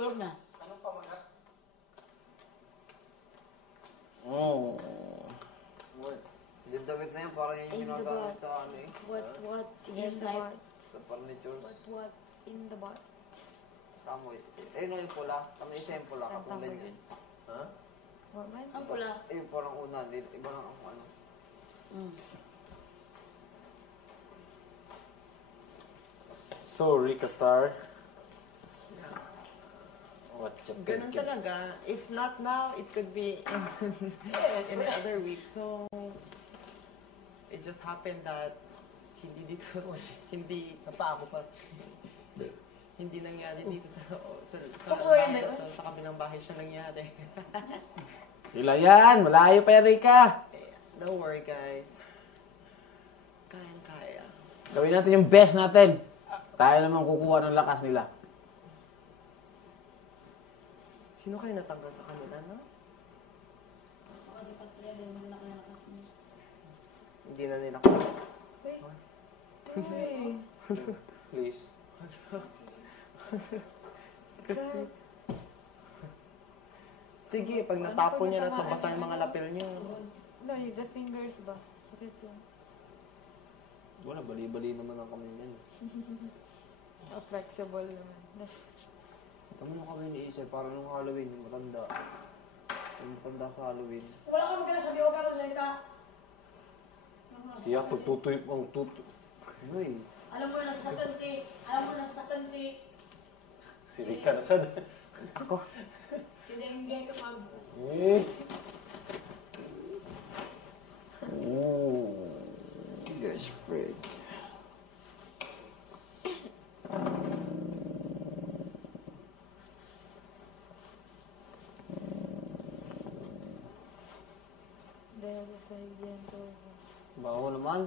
Tulog na. Anong pamagat? Oh. What? Yung damit na yun, parang yung ginagamit sa ano eh. What in the butt? Sa furnitures. What in the butt? Tamo eh. Eh, no, yung pula. Tama isa yung pula, katulad yan. Ha? What man? Ang pula. Eh, yung parang una, iba lang ako ano. So, Rika Star. What you Ganun thinking? talaga. If not now, it could be in another week. So, it just happened that hindi dito, hindi, Napa ako pa. hindi nangyari dito sa kabilang bahay siya nangyari. Hila yan! Malayo pa yan, Rika! Don't worry, guys. Kaya. Gawin natin yung best natin. Tayo naman kukuha ng lakas nila. Sino kayo natanggal sa kanila, no? Kasi pagkaya din hindi na kaya nakas mo. Hindi na nila Hey. Please. Kasi... Sige, pag natapon niya at mabasa yung mga lapel niyo. No, the fingers ba? Sakit yun. Wala, bali-bali naman ang kami yan. Flexible naman. Tama mo kami iniisip, parang nung Halloween, yung matanda. Yung matanda sa Halloween. Wala kang magkala sabi, huwag ka magsalita. Siya, pagtutuyo ang tuto. Ano eh? Alam mo na nasasaktan si... Si Rika nasad. Ako. Si Dengue kapag... Eh. Oh. You guys freak. Dahil sa sahig yan to. Baho naman.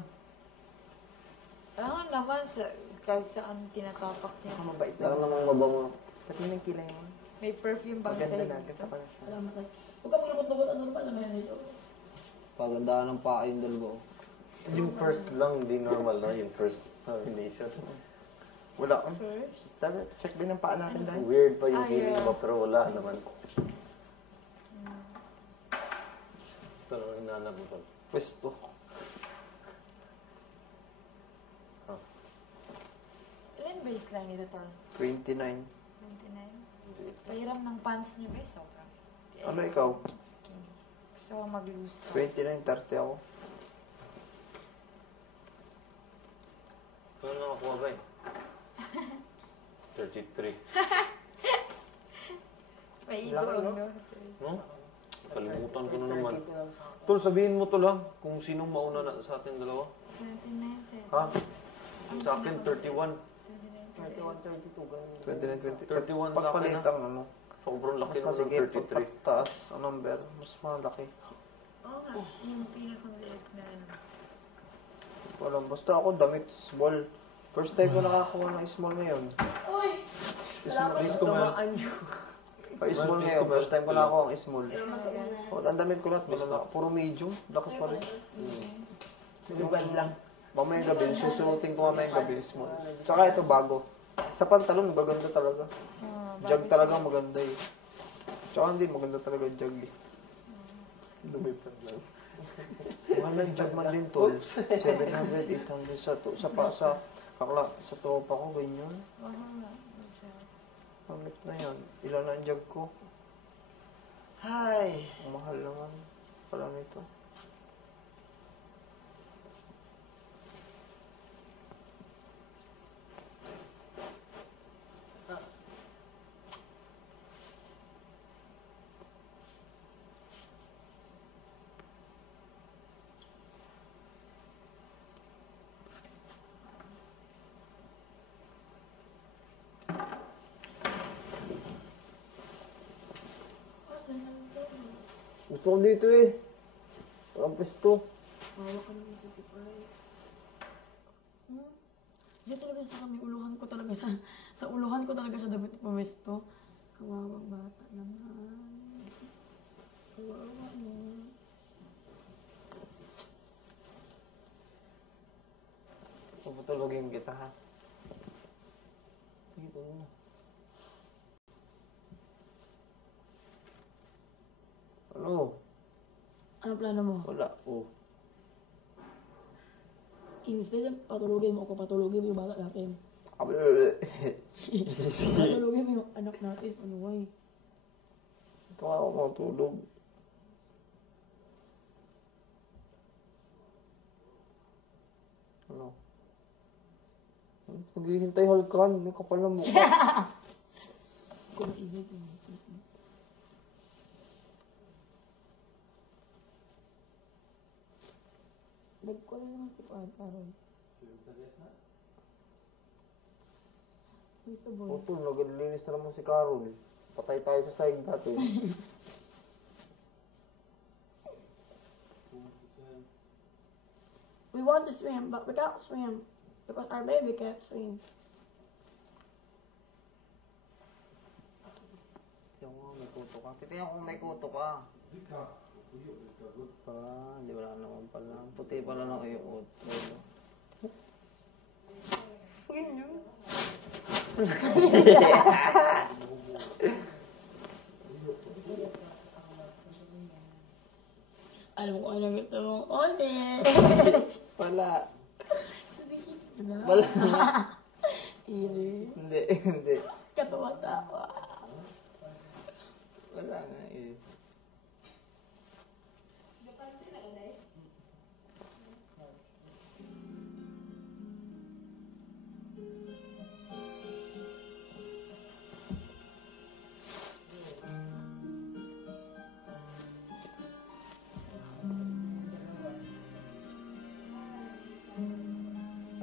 Alam naman, kahit saan tinatapak niya. Ako mabait Parang na. namang mabango. Pati yung kilay mo. May perfume bang Maganda sahig na. dito? Kasi pa na siya. Salamat ay. Huwag ka maglubot-lubot. Ano naman naman yan ito? Pagandaan ng paa yung dalawa. Yung first lang, di normal na. Yung first nomination. Wala. First? Dapat check din ang paa natin dahil. Weird pa yung Ah, feeling yeah. mo, pero wala naman. Ito lang yung nanap mo. Pwesto. Ilan baseline nito, Tol? 29. 29? Pahiram ng pants niyo, ba? Sobrang. Ano ikaw? Skinny. Gusto ko mag-loose to. 29, 30 ako. Ano nakakuha ba eh? 33. May igong, no? No? Kalimutan ko na naman. Tol, sabihin mo to lang kung sinong mauna na sa ating dalawa. 29, sir. Ha? Sa akin, 31. 31, 32, ganun. 29, 20. 31 sa akin Pagpalit na. ang ano. Sobrang laki Mas naman ng masigit. 33. Pagpataas ang number, mas malaki. Oo nga, yung pinakang-liit na ano. Walang. Basta ako, damit, small. First time ko nakakuha ng small ngayon. Uy! Small, Please comment. Tamaan niyo. small Please ngayon. comment. First time ko nakakuha ng small. Salamat sa una. O, ang damit ko lahat, puro medium. Laki pa rin. Lugan lang. Mamayang gabi, susuotin ko mamayang gabi, small. Tsaka ito, bago. Sa pantalon, magaganda talaga. Jag talaga maganda eh. Tsaka hindi, maganda talaga jag eh. Lumipad lang. Mahal ng jag man din tol. 700, 800 sa tropa ko, ganyan. Mahal nga. Medyo. Pangit na yan. Ilan na ang jag ko? Hi. Ang mahal naman. Pala nito. Gusto ko dito eh. Walang pwesto. Hawak ka naman sa tipay. Diyan talaga sa kami, uluhan ko talaga sa uluhan ko talaga siya dapat pumesto. Kawawang bata naman. Kawawa mo. Puputulogin kita ha. Sige, tuloy na. Ano plano mo? Wala. Oh. Instead, patulugin mo ako, patulugin mo yung bata natin. Sabi, Patulugin mo yung anak natin. Ano why? ito nga ako matulog. Ano? Naghihintay halkan. Ano kapal na mukha. Kung maingay ko. Nagkuhan naman si Kuan, Aaron. May sabon. Putol, naglilinis na naman si Carol. Patay tayo sa sahig natin. We want to swim, but we can't swim. Because our baby can't swim. Tiyan mo, may kuto ka. Titiyan ko may kuto ka. Hindi wala naman pala. Puti pala ng uyot. Alam ko ano gusto mong order. Wala. Wala. Wala. Iri. Hindi. Katawa-tawa. Wala nga eh.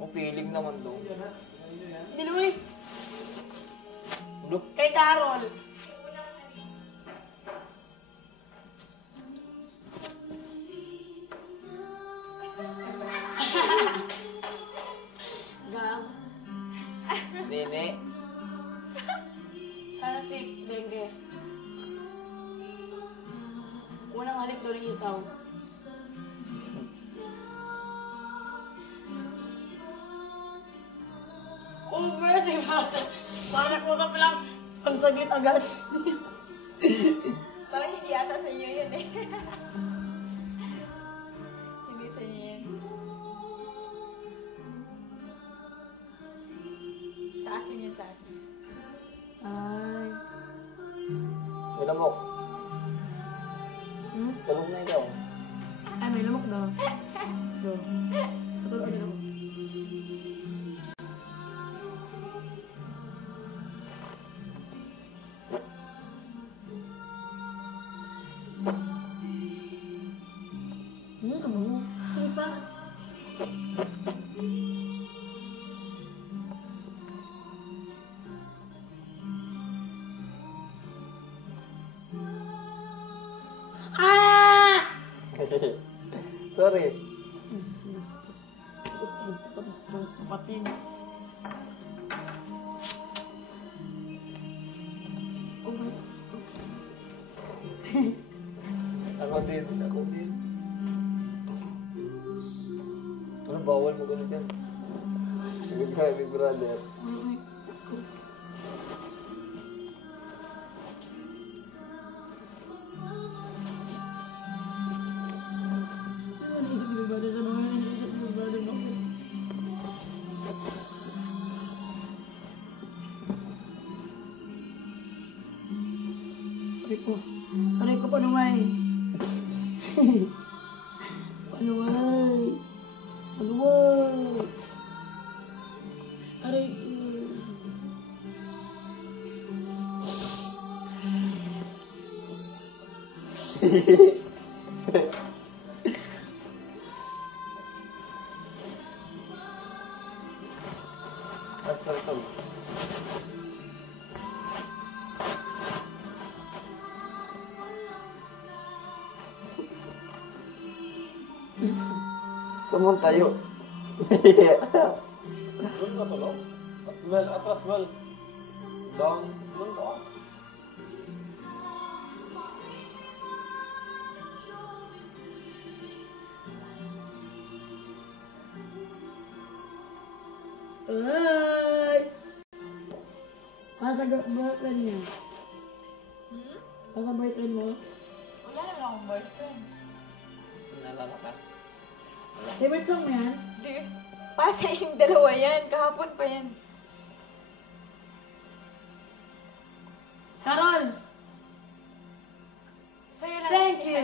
O feeling naman doon. Diluwi. Look. Kay Carol. Gab. Nene. Sana si Dengue. Unang halik doon ng isaw. Over, di ba? Parang kusap lang. Pagsagit agad. Parang hindi ata sa inyo yun eh. Hindi sa inyo yun. Sa akin yun, sa akin. Ay. May lamok. Hmm? Tulog na ikaw. Ay, may lamok daw. Do. Patulog na ako. Ano? Ano pa? Ah! Sorry. Kapatid. Oh my Ako din. Ano, bawal mo ganun dyan? Good guy, big brother. Aray ko, panuway. Panuway. Panuway. Aray ko. Ito. Tumon tayo. Doon ka tulog? At Mel, atras Mel. Down, doon ka. Ay! Asa boyfriend niya? Asa boyfriend mo? Wala naman akong boyfriend. Naalala ka? Favorite song mo yan? Di, para sa inyong dalawa yan. Kahapon pa yan. Carol! Sa'yo lang. Thank you!